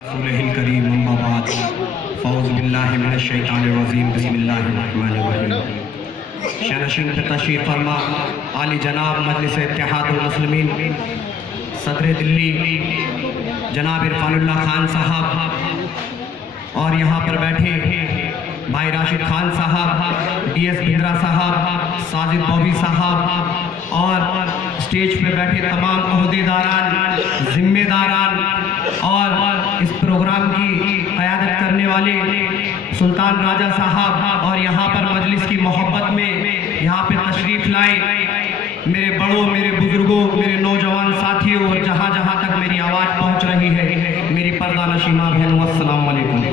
करीम अम्मा बाद फ़ौज़ बिल्लाहि मिनश शैतानिर रजीम बिस्मिल्लाहिर रहमानिर रहीम। शनशीन पे तशरीफ़ फरमा आली जनाब मजलिस इत्तेहादुल मुस्लिमीन सदर दिल्ली जनाब इरफानुल्लाह खान साहब और यहाँ पर बैठे भाई राशिद खान साहब, DS बिंद्रा साहब, साजिद बॉबी साहब और स्टेज पे बैठे तमाम ओहदेदारान, जिम्मेदारान और इस प्रोग्राम की क़यादत करने वाले सुल्तान राजा साहब और यहाँ पर मजलिस की मोहब्बत में यहाँ पे तशरीफ़ लाए मेरे बड़ों, मेरे बुज़ुर्गों, मेरे नौजवान साथियों और जहाँ जहाँ तक मेरी आवाज़ पहुँच रही है मेरी पर्दा नशीमा बहनों, अस्सलाम वालेकुम।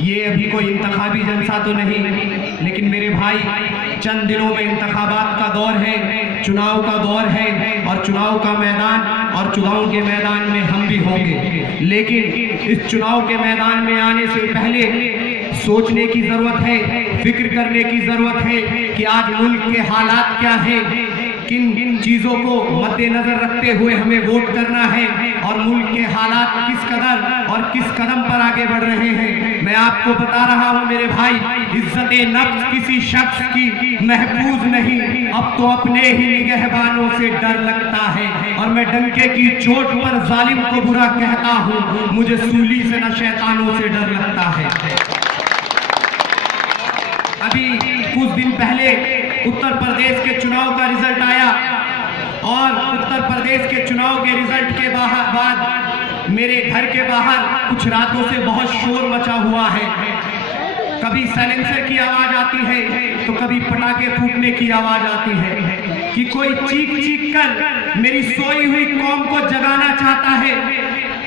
ये अभी कोई इंतखाबी जलसा तो नहीं, लेकिन मेरे भाई चंद दिनों में इंतखाबात का दौर है, चुनाव का दौर है और चुनाव का मैदान और चुनाव के मैदान में हम भी होंगे। लेकिन इस चुनाव के मैदान में आने से पहले सोचने की ज़रूरत है, फिक्र करने की ज़रूरत है कि आज मुल्क के हालात क्या हैं, किन किन चीज़ों को मद्देनज़र रखते हुए हमें वोट करना है और मुल्क के हालात किस कदर और किस कदम पर आगे बढ़ रहे हैं। मैं आपको बता रहा हूँ मेरे भाई, इज्जत नफ्स किसी शख्स की महफूज नहीं, अब तो अपने ही निगहबानों से डर लगता है और मैं डंके की चोट पर जालिम को बुरा कहता हूँ, मुझे सूली से न शैतानों से डर लगता है। अभी कुछ दिन पहले उत्तर प्रदेश के चुनाव का रिजल्ट आया और उत्तर प्रदेश के चुनाव के रिजल्ट के बाद मेरे घर के बाहर कुछ रातों से बहुत शोर मचा हुआ है। कभी साइलेंसर की आवाज आती है तो कभी पटाखे फूटने की आवाज आती है कि कोई चीख चीख कर मेरी सोई हुई कौम को जगाना चाहता है।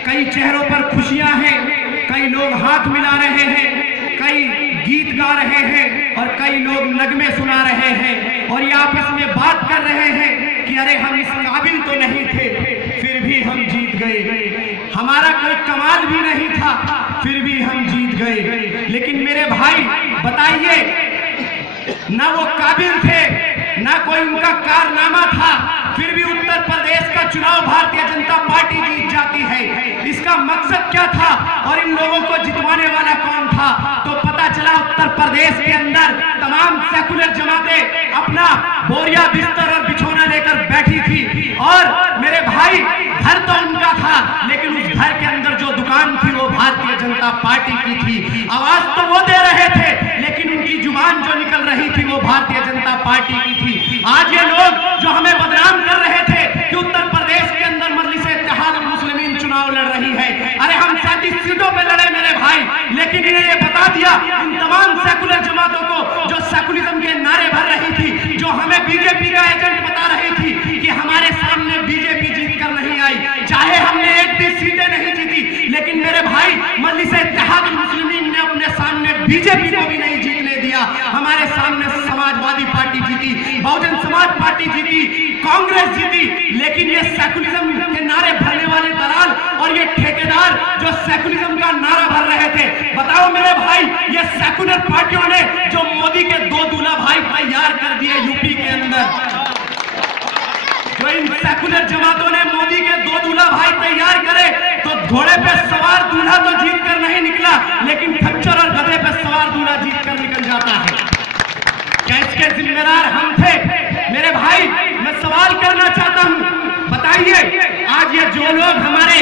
कई चेहरों पर खुशियां हैं, कई लोग हाथ मिला रहे हैं, कई गीत गा रहे हैं और कई लोग नगमे सुना रहे हैं और ये आपस में बात कर रहे हैं कि अरे हम इस काबिल तो नहीं थे फिर भी हम जीत गए, हमारा कोई कमाल भी नहीं था फिर भी हम जीत गए। लेकिन मेरे भाई बताइए, ना वो काबिल थे ना कोई उनका कारनामा था, फिर भी उत्तर प्रदेश का चुनाव भारतीय जनता पार्टी जीत जाती है। इसका मकसद क्या था और इन लोगों को जितवाने वाला कौन था? तो पता चला उत्तर प्रदेश के अंदर तमाम सेकुलर जमातें अपना बोरिया बिस्तर और बिछौना लेकर बैठी थी और मेरे भाई घर तो उनका था लेकिन उस घर के अंदर जो दुकान थी वो भारतीय जनता पार्टी की थी। आवाज तो वो दे रहे थे लेकिन उनकी जुबान जो निकल रही थी वो भारतीय जनता पार्टी की थी। आज ये लोग जो हमें बदनाम कर रहे थे कि उत्तर प्रदेश के अंदर मजलिस इत्तेहादुल मुस्लिमीन चुनाव लड़ रही है, अरे हम 37 सीटों पे लड़े मेरे भाई, लेकिन इन्हें ये बता दिया इन तमाम सेकुलर जमातों को जो सेकुलरिज्म के नारे भर रही थी, जो हमें बीजेपी का एजेंट बता रही थी कि हमारे सामने बीजेपी जीत कर नहीं आई, चाहे हमने एक भी सीटें नहीं जीती, लेकिन मेरे भाई मजलिस इत्तेहादुल मुस्लिमीन ने अपने सामने बीजेपी को भी नहीं जीतने दिया। हमारे सामने समाजवादी पार्टी जीती, बहुजन समाज पार्टी जीती, कांग्रेस जीती, लेकिन ये सेकुलरिज्म के नारे भरने वाले दलाल और ये ठेकेदार जो सेकुलरिज्म का नारा भर रहे थे, बताओ मेरे भाई ये सेकुलर पार्टियों ने जो मोदी के 2 दूल्हा भाई तैयार कर दिए यूपी के अंदर, जो इन सेकुलर जमातों ने मोदी के 2 दूल्हा भाई तैयार करे तो घोड़े पे सवार दूल्हा तो जीत कर नहीं निकला, लेकिन खच्चर और गधे पे सवार दूल्हा जीत कर निकल जाता है। क्या इसके जिम्मेदार हम थे? मेरे भाई मैं सवाल करना चाहता हूं, बताइए आज ये जो लोग हमारे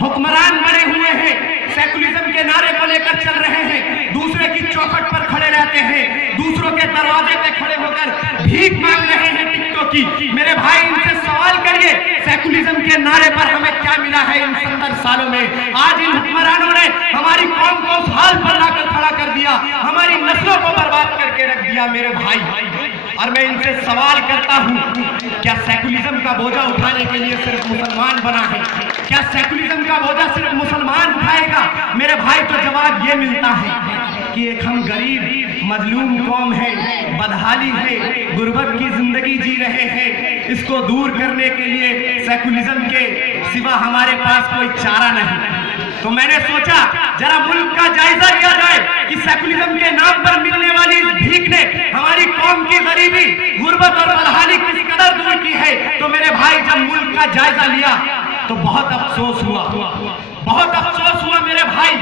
हुक्मरान बने हुए हैं, सेकुलरिज्म के नारे को लेकर चल रहे हैं, दूसरे की चौखट पर खड़े रहते हैं, दूसरों के दरवाजे पे खड़े होकर भीख मांग रहे हैं टिकटों की, मेरे भाई इनसे सवाल करिए सेकुलरिज्म के नारे पर हमें क्या मिला है इन 70 सालों में? आज इन हुक्मरानों ने हमारी कौम को उस हाल पर लाकर खड़ा कर दिया, हमारी नस्लों को बर्बाद करके रख दिया मेरे भाई। और मैं इनसे सवाल करता हूं, क्या सेकुलरिज्म का बोझा उठाने के लिए सिर्फ मुसलमान बना है? क्या सेकुलरिज्म का बोझा सिर्फ मुसलमान उठाएगा? मेरे भाई तो जवाब ये मिलता है कि एक हम गरीब मजलूम कौम है, बदहाली है, गुर्बत की जिंदगी जी रहे हैं, इसको दूर करने के लिए सेकुलरिज्म के सिवा हमारे पास कोई चारा नहीं। तो मैंने सोचा जरा मुल्क का जायजा लिया जाए कि सेकुलरिज्म के नाम पर मिलने वाली भीख ने हमारी कौम की गरीबी, गुर्बत और बदहाली किस कदर दूर की है। तो मेरे भाई जब मुल्क का जायजा लिया तो बहुत अफसोस हुआ, बहुत अफसोस हुआ मेरे भाई।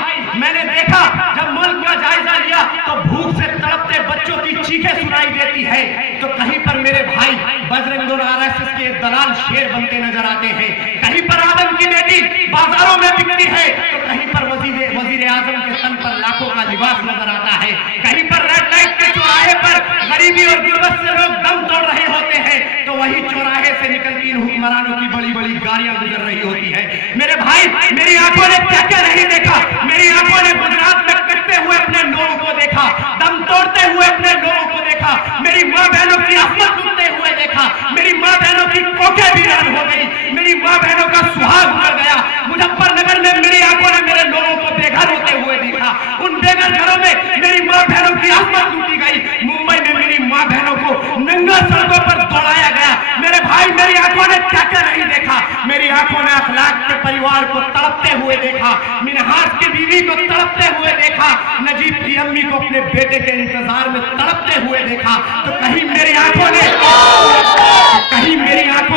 मैंने देखा जब मुल्क का जायजा लिया तो भूख से तड़पते बच्चों की चीखें सुनाई देती है, तो कहीं पर मेरे भाई बजरंग दल आरएसएस के दलाल शेर बनते नजर आते हैं, कहीं पर आदम की बेटी बाजारों में बिकती है, तो कहीं पर वजीर आजम के तन पर लाखों का लिबास नजर आता है, कहीं पर रेड लाइट के चौराहे पर गरीबी और गुर्बत से लोग दम तोड़ रहे होते हैं, तो वही चौराहे से निकलती इन हुक्मरानों की बड़ी बड़ी गाड़ियां गुजर रही होती है। मेरे भाई मेरी आंखों ने क्या क्या नहीं देखा, मेरी आंखों ने गुजरात में कटते हुए अपने लोगों को देखा, दम तोड़ते हुए अपने लोगों को देखा, मेरी माँ बहनों की आफत लूटते हुए देखा, मेरी माँ बहनों की कोखें वीरान हो गई, मेरी माँ बहनों का सुहाग उड़ गया। मुजफ्फरनगर में मेरी आंखों ने मेरे लोगों को बेघर होते हुए देखा, उन बेघर घरों में मेरी माँ बहनों की आफत लूटी गई, मुंबई में मेरी माँ बहनों को नंगा सड़कों पर दौड़ाया गया। मेरे भाई मेरी आंखों ने क्या क्या नहीं देखा, मेरी आंखों ने अखलाक के परिवार को तड़पते हुए देखा, मिनहाज की बीवी को तड़पते हुए देखा, नजीब की अम्मी को अपने बेटे के इंतजार में तड़पते हुए देखा। तो कहीं मेरी आंखों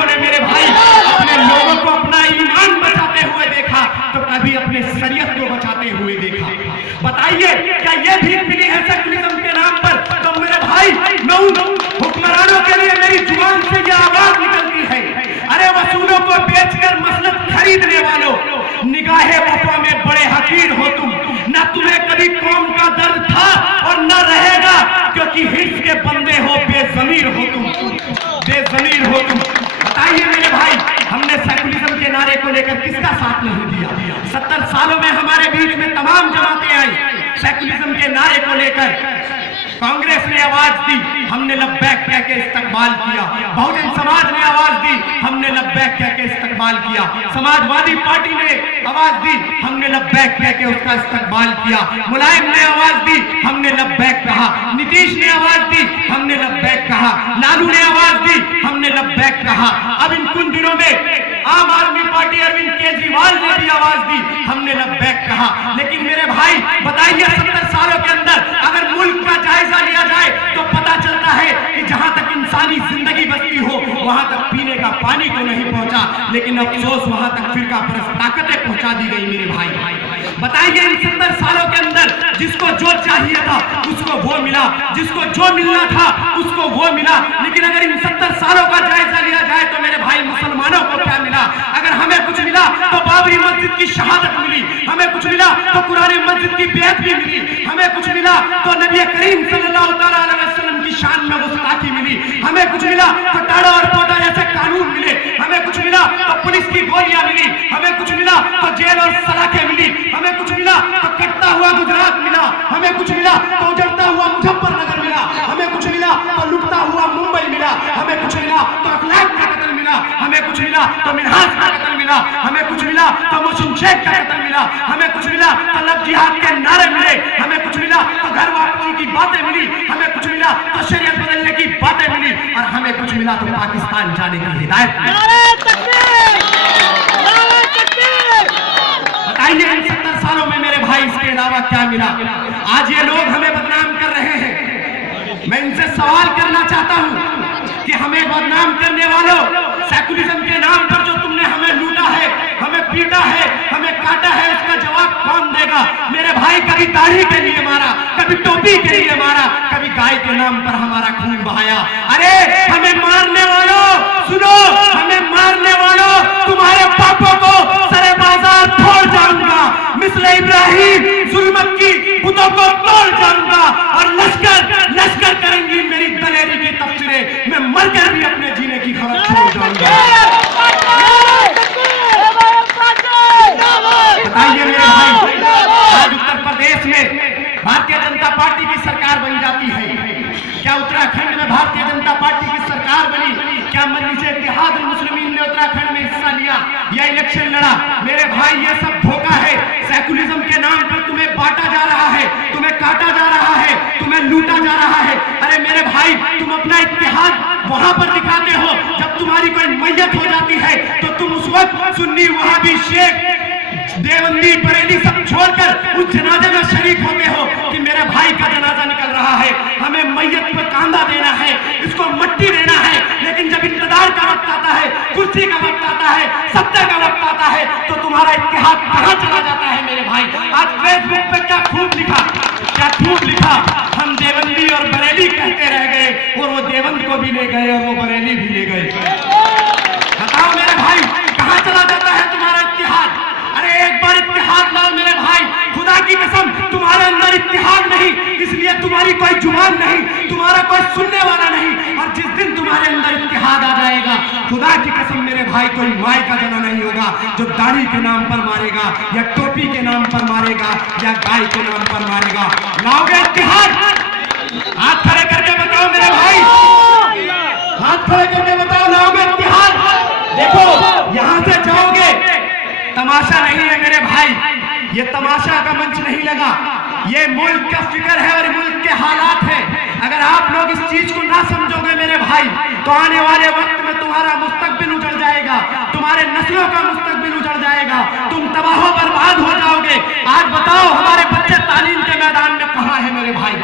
ने मेरे भाई अपने लोगों को अपना ईमान बचाते हुए देखा, तो कभी अपने शरीयत को बचाते हुए देखा। बताइए क्या ये भीख मिली है सेकुलरिज्म के नाम पर? तो मेरे भाई हुक्मरानों के लिए मेरी जुबान से ये आवाज निकलती है, अरे वसूलों को बेचकर मसलत खरीदने वालों, निगाहे वफा में बड़े हकीर हो तुम, ना तुम्हें कभी कौम का दर्द था और न रहेगा, क्योंकि हिर्स के बंदे हो, बेजमीर हो तुम, बेजमीर हो तुम। बताइए मेरे भाई हमने सेकुलरिज्म के नारे को लेकर किसका साथ नहीं दिया? 70 सालों में हमारे बीच में तमाम जमातें आई, सेकुलरिज्म के नारे को लेकर कांग्रेस ने आवाज दी, हमने लब्बैक कह के इस्तकबाल किया, बहुजन समाज ने आवाज दी, हमने लब्बैक कह के इस्तकबाल किया, समाजवादी पार्टी ने आवाज दी, हमने लब्बैक कह के उसका इस्तकबाल किया, मुलायम ने आवाज दी, हमने लब्बैक कहा, नीतीश ने आवाज दी, हमने लब्बैक कहा, लालू ने आवाज दी, हमने लब्बैक कहा। अब इन कुछ दिनों में आम आदमी पार्टी अरविंद केजरीवाल ने भी आवाज दी, हमने लब्बैक कहा। लेकिन मेरे भाई बताइए 70 सालों के अंदर अगर मुल्क का जायजा लिया जाए तो पता चलता है कि जहां तक इंसानी जिंदगी बसती हो वहां तक पीने का पानी तो नहीं पहुंचा, लेकिन अफसोस वहां तक फिरका परस्त ताकतें पहुंचा दी गई मेरे भाई। बताइए इन 70 सालों के अंदर जिसको जो चाहिए था उसको वो मिला, जिसको जो मिलना था उसको वो मिला, लेकिन अगर इन 70 सालों का जायजा लिया जाए तो मेरे भाई मुसलमानों को क्या मिला? अगर हमें कुछ मिला तो बाबरी मस्जिद की शहादत मिली, हमें कुछ मिला तो कुरान मस्जिद की बेअत भी मिली, हमें कुछ मिला तो नबी करीम सल्लल्लाहु अलैहि वसल्लम की शान में गुस्ताखी मिली, हमें कुछ मिला तो टाड़ा और पोटा जैसे कानून मिले, हमें कुछ मिला तो पुलिस की गोलियां मिली, हमें कुछ मिला तो जेल और सलाखें मिली, हमें कुछ मिला तो कटता हुआ गुजरात मिला, हमें कुछ मिला तो उजड़ता हुआ मुजफ्फरनगर मिला, हमें कुछ मिला तो लुटता हुआ मुंबई मिला, हमें कुछ मिला तो अखलाक का कत्ल मिला, हमें कुछ मिला तो मिनहाज का कत्ल मिला, हमें कुछ मिला तो मोहसिन शेख का कत्ल मिला, हमें कुछ मिला तो लब जिहाद के नारे मिले, हमें कुछ मिला तो घर वापसी की बातें मिली, हमें कुछ मिला तो शरीयत बदलने की बातें मिली, और हमें कुछ मिला तो पाकिस्तान जाने की हिदायत मिली। बताइए इन 70 सालों में मेरे भाई इसके अलावा क्या मिला? आज ये लोग हमें बदनाम कर रहे हैं। मैं इनसे सवाल करना चाहता हूं कि हमें बदनाम करने वालों, सेकुलरिज्म के नाम पर जो तुमने हमें लूटा है, हमें पीटा है, हमें काटा है, उसका जवाब कौन देगा? मेरे भाई कभी दाढ़ी के लिए मारा, कभी टोपी के लिए मारा, कभी गाय के नाम पर हमारा खून बहाया। अरे हमें मारने वालों सुनो, हमें मारने वालों तुम्हारे पापों को सरे बाजार फोड़ जाऊंगा, मिस्ले इब्राहिम जुल्मत की बुतों को तोड़ जाऊंगा, और लश्कर करेंगी मेरी दलेरी की तफसीरें, मैं मरकर भी अपने जीने की खबर छोड़ जाऊंगा। बताइए मेरे भाई आज उत्तर प्रदेश में भारतीय जनता पार्टी की सरकार बन जाती है, क्या उत्तराखंड में भारतीय जनता पार्टी की सरकार बनी? क्या मजलिस इत्तेहाद मुस्लिमीन ने उत्तराखंड में हिस्सा लिया या इलेक्शन लड़ा? मेरे भाई ये सब धोखा है। सेकुलरिज्म के नाम पर तुम्हें बांटा जा रहा है, तुम्हें काटा जा रहा है, तुम्हें लूटा जा रहा है। अरे मेरे भाई तुम अपना इत्तेहाद वहां पर दिखाते हो जब तुम्हारी कोई मैयत हो जाती है, तो तुम उस वक्त सुन्नी वहाबी शेख देवबंदी बरेली सब छोड़कर उस जनाजे में शरीक होते हो कि मेरे भाई का जनाजा निकल रहा है, हमें मैयत पर कांधा देना है, इसको मट्टी देना है। लेकिन जब इक़्तिदार का वक्त वक्त आता है, कुर्सी का वक्त आता है, सत्ता का वक्त आता है, तो तुम्हारा इत्तेहाद कहां चला जाता है मेरे भाई। आज फेसबुक पे क्या खूब लिखा, हम देवंदी और बरेली कहते रह गए, और वो देवंद को भी ले गए और वो बरेली भी ले गए। बताओ मेरे भाई, कहां चला जाता है तुम्हारा इत्तेहाद। अरे एक बार इत्तेहाद लाओ मेरे भाई, खुदा की कसम तुम्हारे अंदर इत्तेहाद नहीं, इसलिए तुम्हारी कोई जुबान नहीं, तुम्हारा कोई सुनने वाला नहीं। और जिस दिन तुम्हारे अंदर इत्तेहाद आ जाएगा, खुदा की कसम मेरे भाई, कोई माय का जना नहीं होगा जो दाढ़ी के नाम पर मारेगा, या टोपी के नाम पर मारेगा, या गाय के नाम पर मारेगा। लाओगे इत्तेहाद? हाथ खड़े करके बताओ मेरे भाई, हाथ खड़े करके बताओ, लाओगे इत्तेहाद? देखो यहां से जाओगे, तमाशा नहीं है मेरे भाई, ये तमाशा का मंच नहीं लगा, ये मुल्क का फिक्र है और मुल्क के हालात है। अगर आप लोग इस चीज को ना समझोगे मेरे भाई, तो आने वाले वक्त में तुम्हारा मुस्तकबिल उजड़ जाएगा, तुम्हारे नस्लों का मुस्तकबिल उजड़ जाएगा, तुम तबाह बर्बाद हो जाओगे। आज बताओ हमारे बच्चे तालीम के मैदान में कहां है मेरे भाई।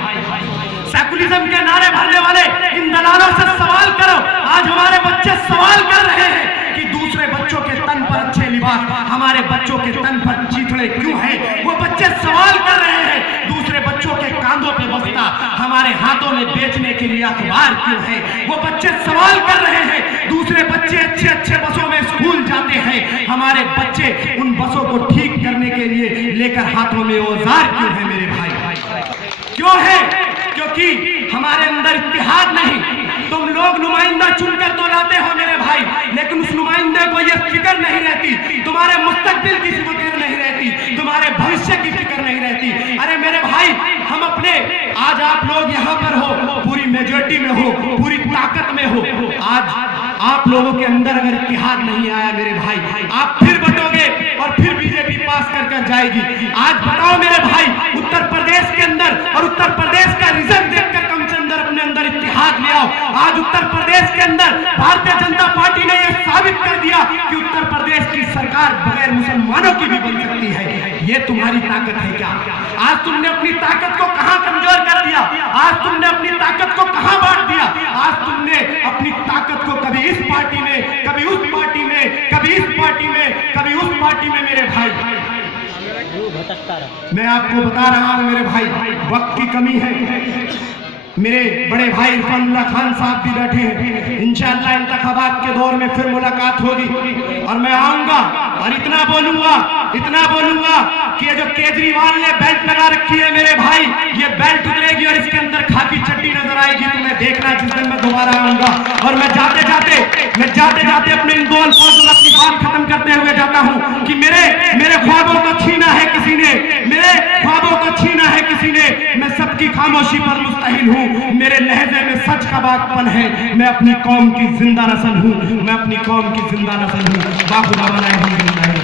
सेकुलरिज्म के नारे भरने वाले इन दलालों से सवाल करो। आज हमारे बच्चे सवाल कर रहे हैं कि दूसरे बच्चों के तन पर अच्छे लिबास, हमारे बच्चों के तन पर चीथड़े क्यों हैं। वो बच्चे सवाल कर रहे हैं दूसरे बच्चों के कांधों पे बस्ता, हमारे हाथों में बेचने के लिए अखबार क्यों है। वो बच्चे सवाल कर रहे हैं दूसरे बच्चे अच्छे बसों में स्कूल जाते हैं, हमारे बच्चे उन बसों को ठीक करने के लिए लेकर हाथों में औजार क्यों है मेरे भाई। क्यों है? क्योंकि हमारे अंदर इत्तेहाद नहीं। तुम लोग नुमाइंदा चुनकर तो लाते हो मेरे भाई, लेकिन उस नुमाइंदे को यह फिक्र नहीं रहती, तुम्हारे मुस्तकबिल की फिक्र नहीं रहती, तुम्हारे भविष्य की फिक्र नहीं रहती। अरे मेरे भाई, हम अपने, आज आप लोग यहाँ पर हो, पूरी मेजॉरिटी में हो, पूरी ताकत में हो, आज आप लोगों के अंदर अगर इत्तेहाद नहीं आया मेरे भाई, आप फिर बटोगे और फिर बीजेपी पास कर जाएगी। आज बताओ मेरे भाई, उत्तर प्रदेश के अंदर और उत्तर प्रदेश का रिजल्ट देखकर कम से अंदर अपने अंदर इत्तेहाद ले आओ। आज उत्तर प्रदेश के अंदर भारतीय जनता पार्टी ने यह साबित कर दिया कि उत्तर प्रदेश की सरकार बगैर मुसलमानों की भी बन सकती है। ये तुम्हारी ताकत है क्या? आज तुमने अपनी ताकत को कहां कमजोर कर दिया, आज तुमने अपनी ताकत को कहां बांट दिया। आज तुमने अपनी ताकत को कभी इस पार्टी में, कभी उस पार्टी में, कभी इस पार्टी में, कभी उस पार्टी में मेरे भाई। मैं आपको बता रहा हूं मेरे भाई, वक्त की कमी है। मेरे बड़े भाई इरफानुल्लाह खान साहब भी बैठे हैं, इंशाअल्लाह इंतखाबात के दौर में फिर मुलाकात होगी और मैं आऊंगा और इतना बोलूंगा कि ये जो केजरीवाल ने बेल्ट लगा रखी है मेरे भाई, ये बेल्ट उतरेगी और इसके अंदर खाकी चट्टी नजर आएगी। तो मैं देखना जिस दिन मैं दोबारा आऊंगा। और मैं जाते जाते अपने इन 2 अल्फाज में अपनी बात खत्म करते हुए जाता हूं कि मेरे ख्वाबों को छीना है किसी ने, मेरे ख्वाबों को छीना है किसी ने, मैं सबकी खामोशी पर मुस्तहिल हूं। मेरे लहजे में सच का बागपन है, मैं अपनी कौम की जिंदा नस्ल हूं, मैं अपनी कौम की जिंदा नस्ल हूं। बाखुदा बनाए